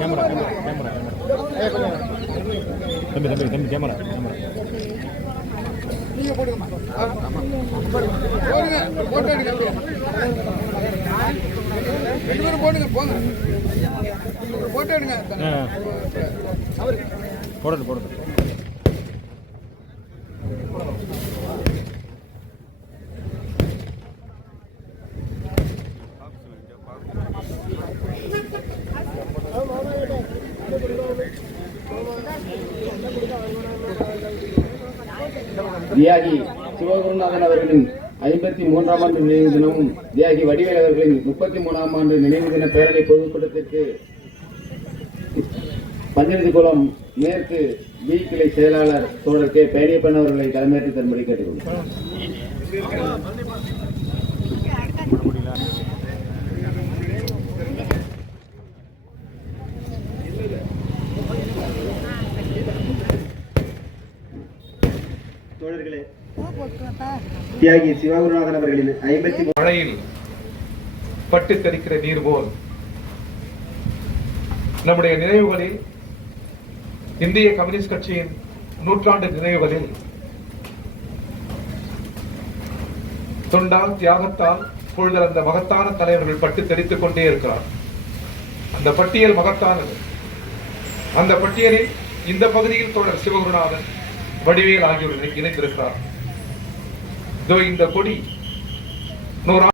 Camera தம்பி camera நீங்க போடுங்க போட்டோ எடுங்க போடுங்க போங்க போட்டோ எடுங்க போடுறது தியாகி சிவகுருநாதன் அவர்களின் 53ஆம் ஆண்டு நினைவு தினமும் தியாகி வடிவேல் அவர்களின் 33ஆம் ஆண்டு நினைவு தின பேரணி பொதுக்கூட்டத்திற்கு பன்னிருக்குளம் மேற்கு பி கிளை செயலாளர் தோழர் கே பேரியப்பன் அவர்களை தலைமையேற்று தரும்படி கேட்டுக்கொள்கிறேன். தோழர்களே, தியாகி சிவகுருநாதன் அவர்களின் 53 மழையில் பட்டு தெரிக்கிற நீர் போல் நம்முடைய நினைவுகளில் இந்திய கம்யூனிஸ்ட் கட்சியின் நூற்றாண்டு நினைவுகளில் தொண்டால் தியாகத்தால் பொழுது அந்த மகத்தான தலைவர்கள் பட்டு தெரித்துக் கொண்டே இருக்கிறார். அந்த பட்டியல் மகத்தானது. அந்த பட்டியலில் இந்த பகுதியில் தொடர் சிவகுருநாதன் வடிவேல் ஆகியோர் இணைந்திருக்கிறார். இந்த கொடி 100